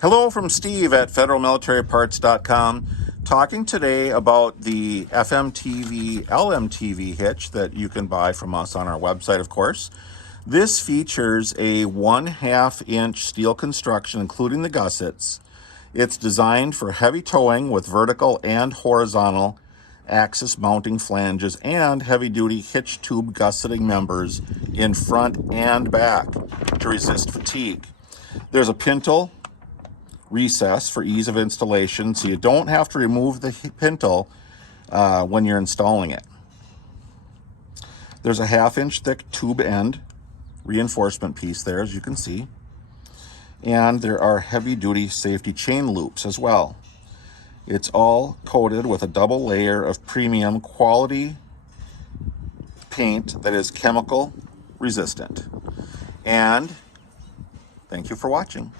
Hello from Steve at federalmilitaryparts.com, talking today about the FMTV, LMTV hitch that you can buy from us on our website, of course. This features a 1/2 inch steel construction, including the gussets. It's designed for heavy towing with vertical and horizontal axis mounting flanges and heavy-duty hitch tube gusseting members in front and back to resist fatigue. There's a pintle recess for ease of installation, so you don't have to remove the pintle when you're installing it. There's a 1/2 inch thick tube end reinforcement piece there, as you can see, and there are heavy duty safety chain loops as well. It's all coated with a double layer of premium quality paint that is chemical resistant. And thank you for watching.